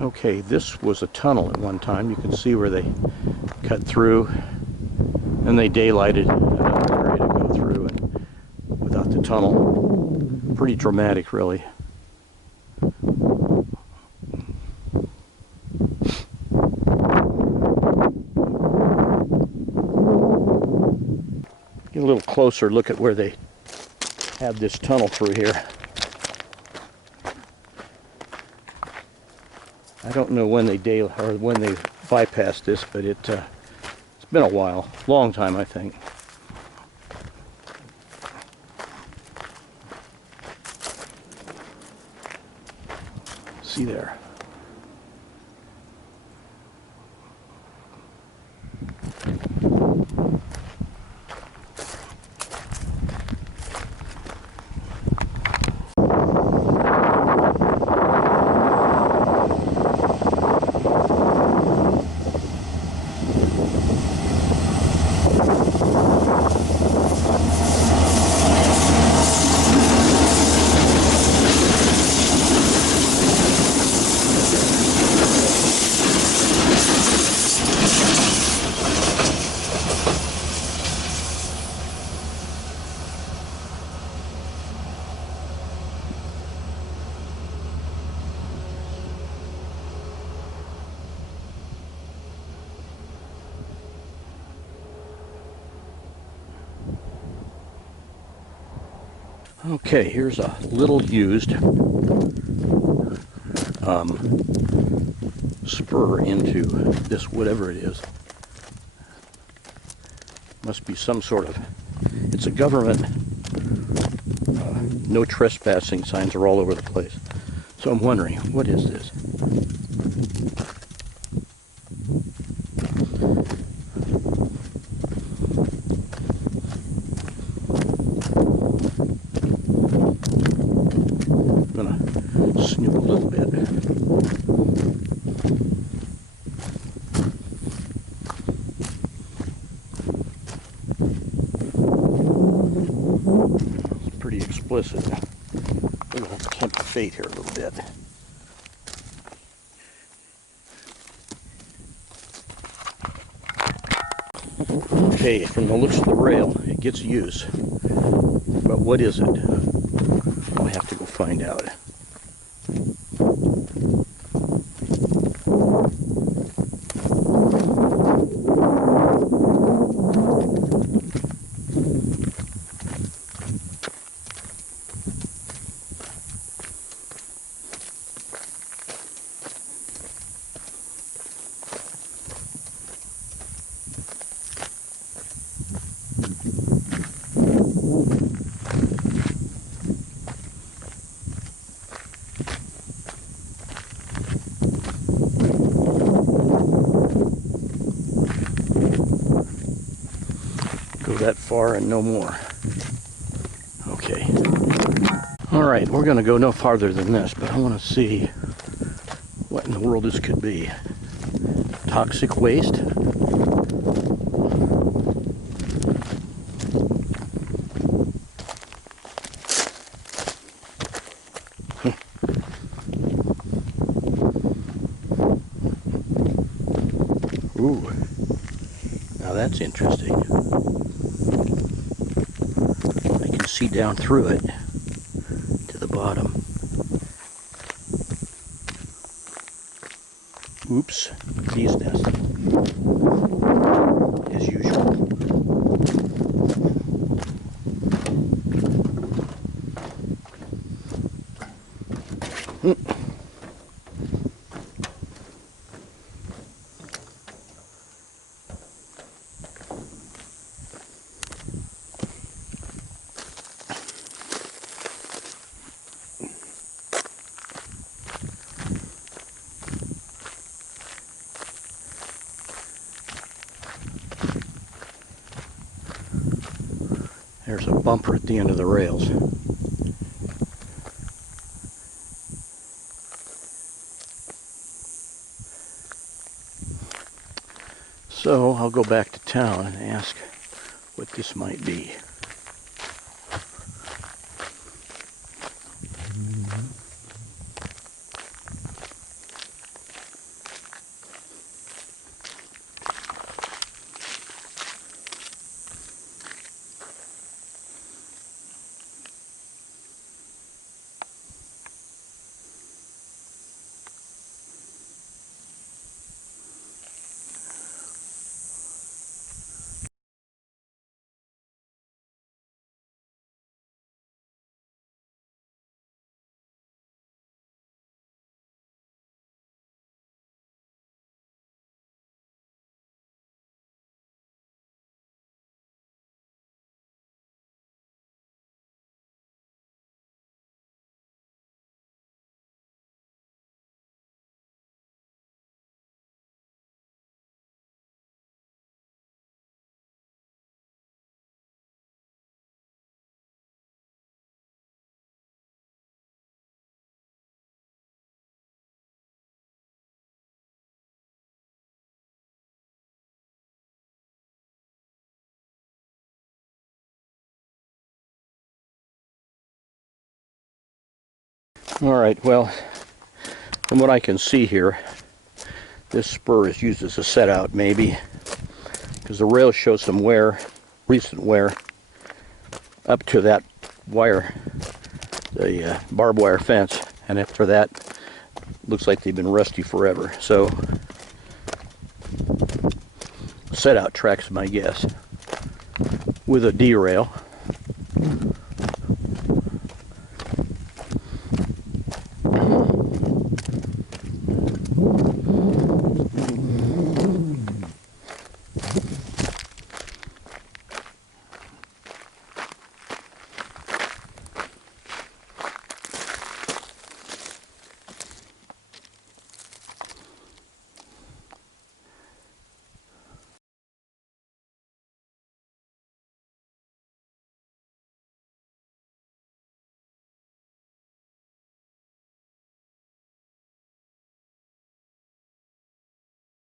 Okay, this was a tunnel at one time. You can see where they cut through and they daylighted another area to go through, and without the tunnel, pretty dramatic really. Get a little closer look at where they have this tunnel through here. I don't know when they bypassed this, but it's been a while, long time I think. See there. Okay, here's a little used spur into this, whatever it is. Must be some sort of, it's a government, no trespassing signs are all over the place. So I'm wondering, what is this? I'm gonna snoop a little bit. It's pretty explicit. We're gonna have to tempt the fate here a little bit. Okay, from the looks of the rail, it gets use. But what is it? I'll have to go find out. That far and no more. Okay. All right, we're going to go no farther than this, but I want to see what in the world this could be. Toxic waste? Ooh. Now that's interesting. See down through it to the bottom. Oops, bee's nest, as usual. There's a bumper at the end of the rails. So I'll go back to town and ask what this might be. Alright, well, from what I can see here, this spur is used as a set out maybe, because the rails show some wear, recent wear, up to that wire, the barbed wire fence, and after that, looks like they've been rusty forever. So, set out track's my guess, with a D-rail.